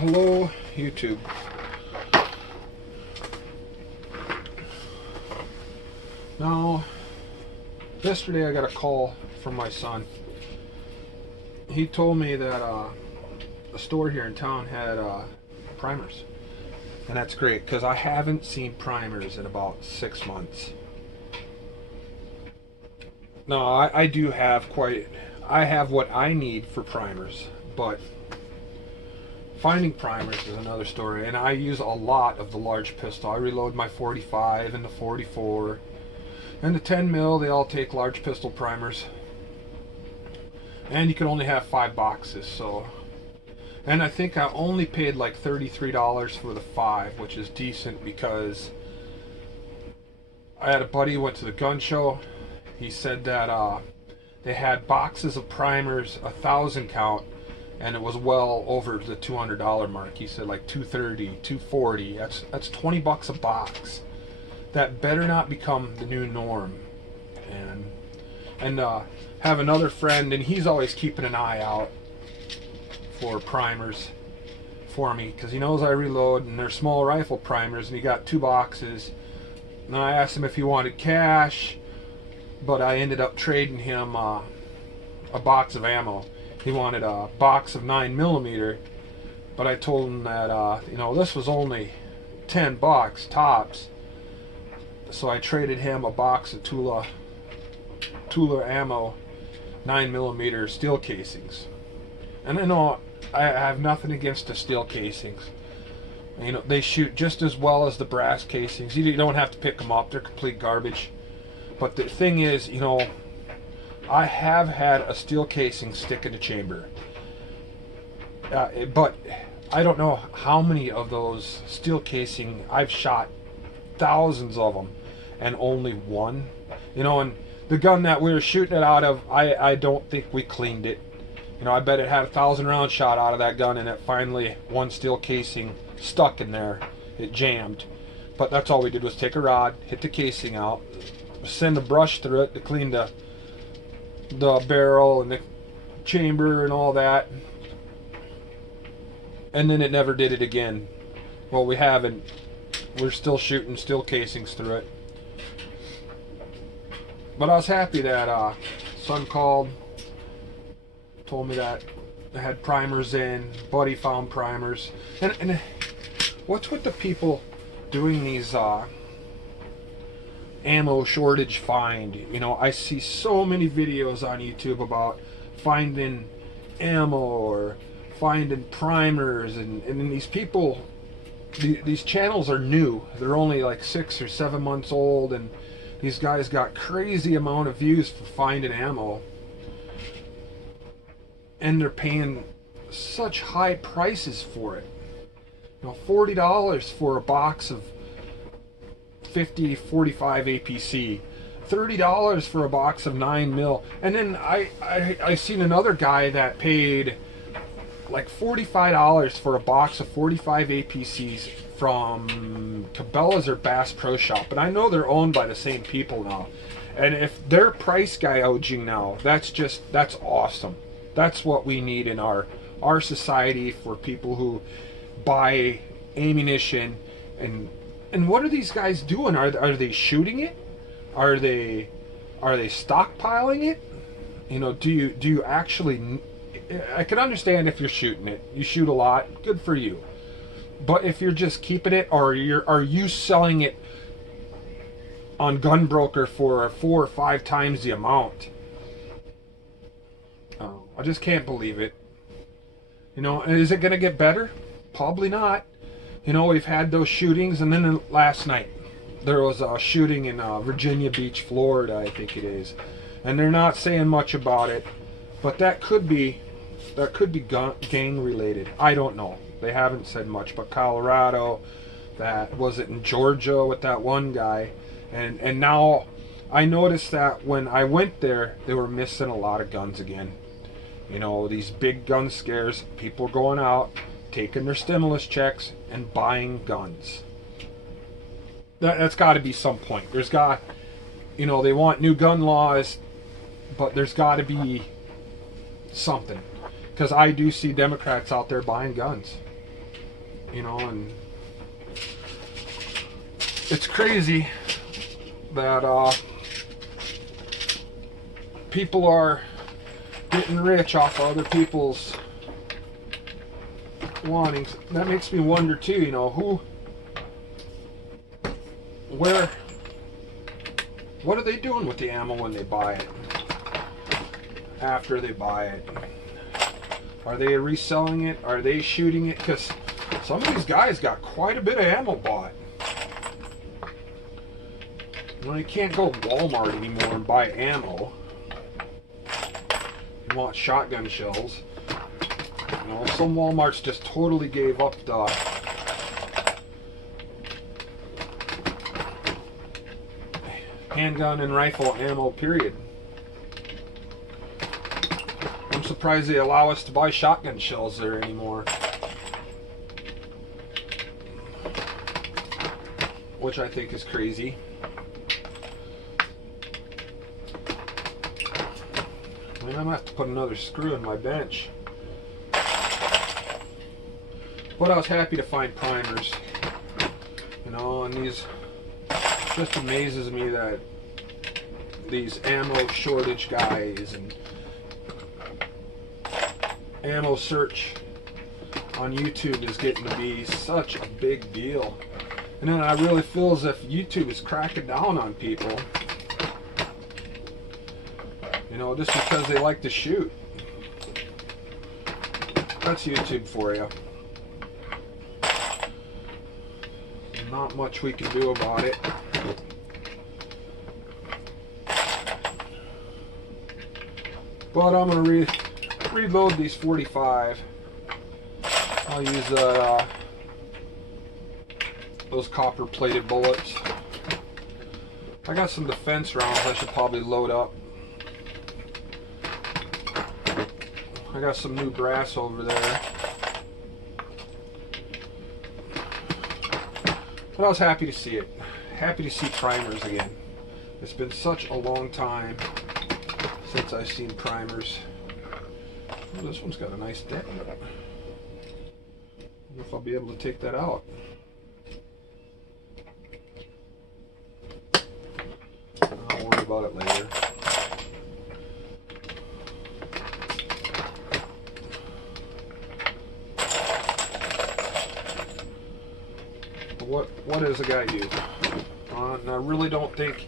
Hello, YouTube. Now, yesterday I got a call from my son. He told me that a store here in town had primers. And that's great, because I haven't seen primers in about 6 months. No, I do have I have what I need for primers, but finding primers is another story. And I use a lot of the large pistol. I reload my 45 and the 44 and the 10 mil. They all take large pistol primers, and you can only have 5 boxes. So, and I think I only paid like $33 for the 5, which is decent, because I had a buddy who went to the gun show. He said that they had boxes of primers, 1,000 count, and it was well over the $200 mark. He said like $230, $240. That's $20 a box. That better not become the new norm. And have another friend, and he's always keeping an eye out for primers for me, because he knows I reload, and they're small rifle primers, and he got 2 boxes. And I asked him if he wanted cash, but I ended up trading him a box of ammo. He wanted a box of 9mm, but I told him that this was only $10 tops. So I traded him a box of Tula ammo, 9mm steel casings. And I know I have nothing against the steel casings. They shoot just as well as the brass casings. You don't have to pick them up; they're complete garbage. But the thing is, I have had a steel casing stick in the chamber, but I don't know how many of those steel casing I've shot. Thousands of them, and only one. And the gun that we were shooting it out of, I don't think we cleaned it. I bet it had 1,000 rounds shot out of that gun, and it finally, one steel casing stuck in there. It jammed. But that's all we did, was take a rod, hit the casing out, send a brush through it to clean the barrel and the chamber and all that, and then it never did it again. Well, we haven't. We're still shooting steel casings through it. But I was happy that son called, told me that I had primers in. Buddy found primers. And what's with the people doing these ammo shortage find? I see so many videos on YouTube about finding ammo or finding primers, and these people, these channels are new. They're only like 6 or 7 months old, and these guys got crazy amount of views for finding ammo, and they're paying such high prices for it. $40 for a box of 50 45 APC, $30 for a box of 9mm. And then I seen another guy that paid like $45 for a box of 45 APCs from Cabela's or Bass Pro Shop. And I know they're owned by the same people now, and if they're price gouging now, that's awesome. That's what we need in our society, for people who buy ammunition. And what are these guys doing? Are they shooting it? Are they stockpiling it? Do you actually? I can understand if you're shooting it. You shoot a lot, good for you. But if you're just keeping it, or are you selling it on Gunbroker for 4 or 5 times the amount? I just can't believe it. Is it going to get better? Probably not. We've had those shootings, and then last night there was a shooting in Virginia Beach, Florida, I think it is. And they're not saying much about it, but that could be gang related. I don't know. They haven't said much. But Colorado, that was it in Georgia with that one guy, and now I noticed that when I went there, they were missing a lot of guns again. These big gun scares, people going out, taking their stimulus checks and buying guns. That's got to be some point. There's got, they want new gun laws, but there's got to be something. Because I do see Democrats out there buying guns. You know, and it's crazy that people are getting rich off of other people's wantings. That makes me wonder too, you know, what are they doing with the ammo when they buy it? After they buy it, are they reselling it? Are they shooting it? Because some of these guys got quite a bit of ammo bought. You know, you can't go to Walmart anymore and buy ammo. You want shotgun shells. You know, some Walmarts just totally gave up the handgun and rifle ammo, period. I'm surprised they allow us to buy shotgun shells there anymore. Which I think is crazy. I mean, I'm gonna have to put another screw in my bench. But I was happy to find primers. You know, and these just amazes me that these ammo shortage guys and ammo search on YouTube is getting to be such a big deal. And then I really feel as if YouTube is cracking down on people. You know, just because they like to shoot. That's YouTube for you. Not much we can do about it. But I'm going to reload these 45. I'll use those copper plated bullets. I got some defense rounds I should probably load up. I got some new brass over there. But I was happy to see it. Happy to see primers again. It's been such a long time since I've seen primers. Oh, this one's got a nice dent in it. I don't know if I'll be able to take that out. I'll worry about it later. What does a guy use? And I really don't think,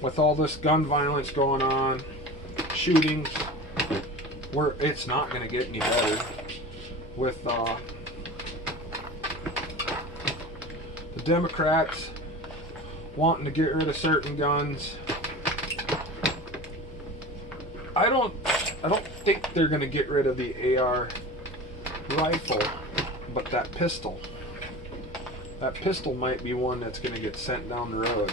with all this gun violence going on, shootings, it's not going to get any better. With the Democrats wanting to get rid of certain guns, I don't think they're going to get rid of the AR rifle, but that pistol. That pistol might be one that's going to get sent down the road.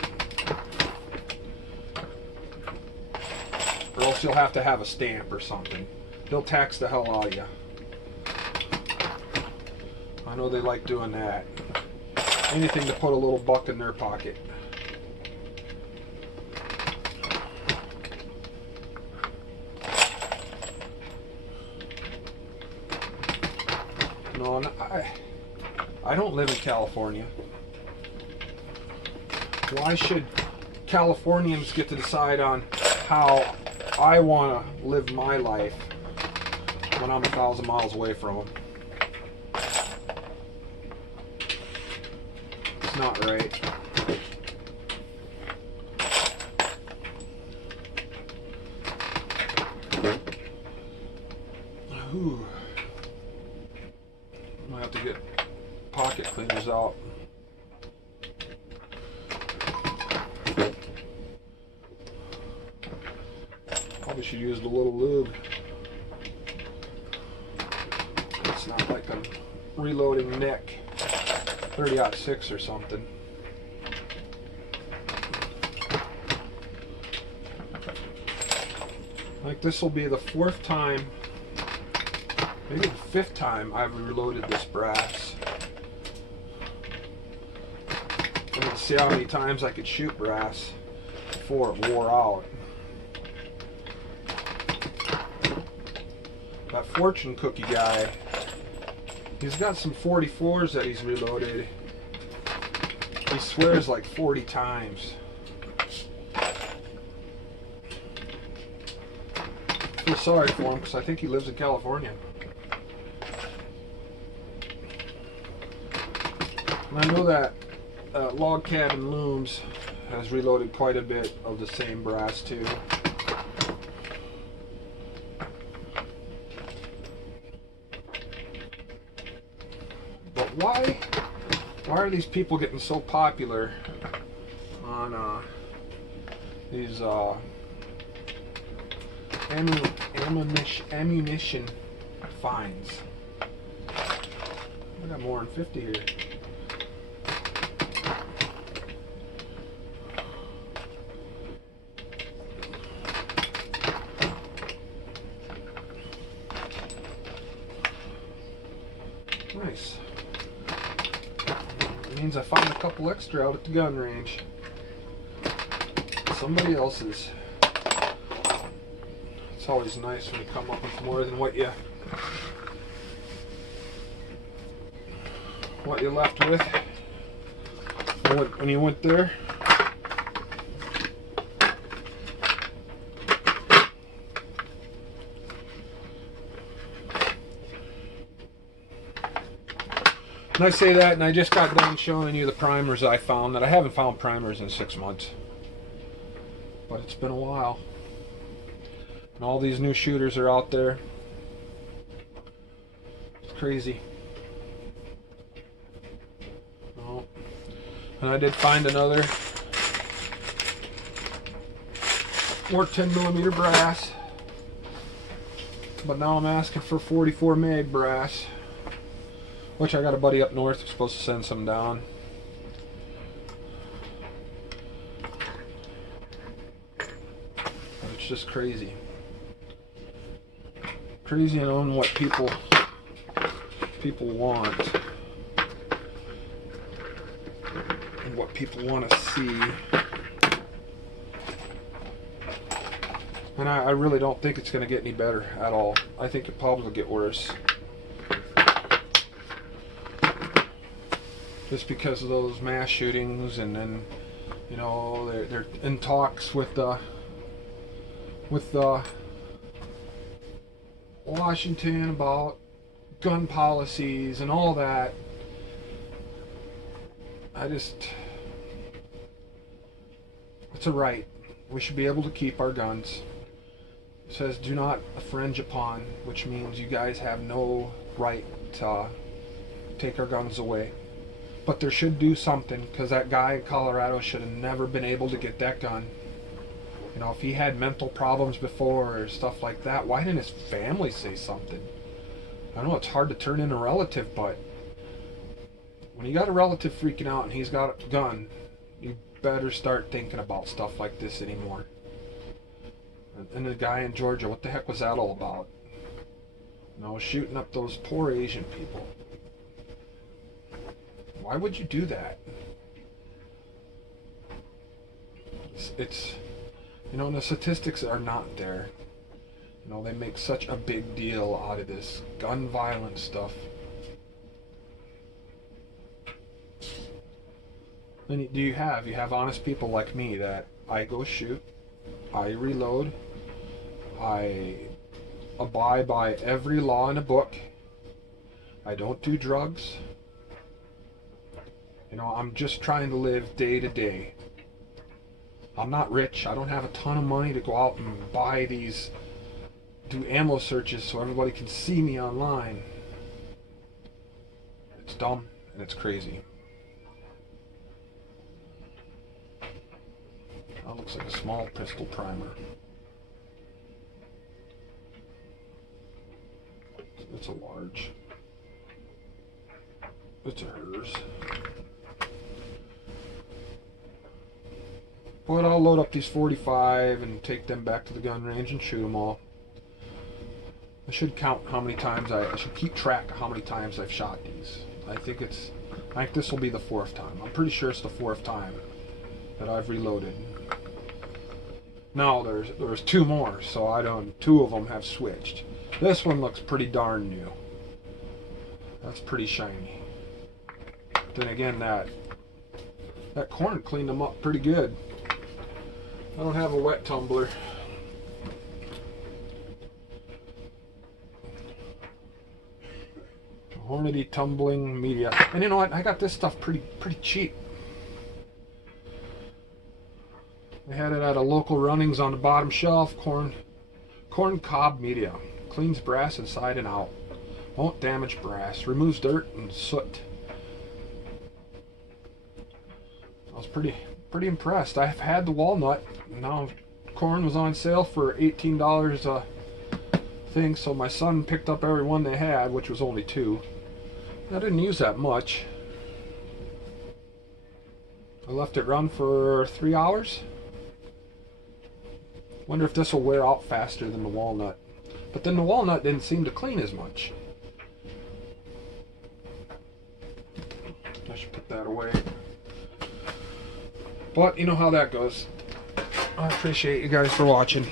Or else you'll have to have a stamp or something. They'll tax the hell out of you. I know they like doing that. Anything to put a little buck in their pocket. No, I don't live in California. Why should Californians get to decide on how I want to live my life when I'm 1,000 miles away from them? It's not right. Ooh. I'm gonna have to get pocket cleaners out. Probably should use the little lube. It's not like I'm reloading Nick 30-06 or something. Like, this will be the 4th time, maybe the 5th time I've reloaded this brass. I'm going to see how many times I could shoot brass before it wore out. That fortune cookie guy He's got some 44s that he's reloaded. He swears like 40 times. I feel sorry for him because I think he lives in California. And I know that Log Cabin Looms has reloaded quite a bit of the same brass too. But why are these people getting so popular on these ammunition finds? I got more than 50 here. Nice. It means I found a couple extra out at the gun range. Somebody else's. It's always nice when you come up with more than what you left with when you went there. And I say that, and I just got done showing you the primers I found. That I haven't found primers in 6 months, but it's been a while. And all these new shooters are out there. It's crazy. Oh. And I did find another more 10mm brass, but now I'm asking for 44 mag brass, which I got a buddy up north who's supposed to send some down. But it's just crazy. Crazy on what people want and what people want to see. And I really don't think it's going to get any better at all. I think it probably will get worse. Just because of those mass shootings, and then, you know, they're in talks with Washington about gun policies and all that. It's a right. We should be able to keep our guns. It says do not infringe upon, which means you guys have no right to take our guns away. But there should do something, because that guy in Colorado should have never been able to get that gun. You know, if he had mental problems before or stuff like that, why didn't his family say something? I know it's hard to turn in a relative, but when you got a relative freaking out and he's got a gun, you better start thinking about stuff like this anymore. And the guy in Georgia, what the heck was that all about? You know, shooting up those poor Asian people. Why would you do that? It's you know, and the statistics are not there. You know, they make such a big deal out of this gun violence stuff. And you have honest people like me that I go shoot, I reload, I abide by every law in a book, I don't do drugs. You know, I'm just trying to live day to day. I'm not rich. I don't have a ton of money to go out and buy these, do ammo searches so everybody can see me online. It's dumb and it's crazy. That looks like a small pistol primer. It's a large. It's a hers. But I'll load up these 45 and take them back to the gun range and shoot them all. I should count how many times I should keep track of how many times I've shot these. I think this will be the 4th time. I'm pretty sure it's the 4th time that I've reloaded. Now there's 2 more, so 2 of them have switched. This one looks pretty darn new. That's pretty shiny. Then again, that corn cleaned them up pretty good. I don't have a wet tumbler. Hornady tumbling media. And you know what? I got this stuff pretty cheap. They had it at a local Runnings on the bottom shelf. Corn cob media. Cleans brass inside and out. Won't damage brass. Removes dirt and soot. I was pretty impressed. I've had the walnut. Now corn was on sale for $18 a thing, so my son picked up every one they had, which was only 2. I didn't use that much. I left it run for 3 hours. Wonder if this will wear out faster than the walnut. But then the walnut didn't seem to clean as much. I should put that away. But you know how that goes. I appreciate you guys for watching.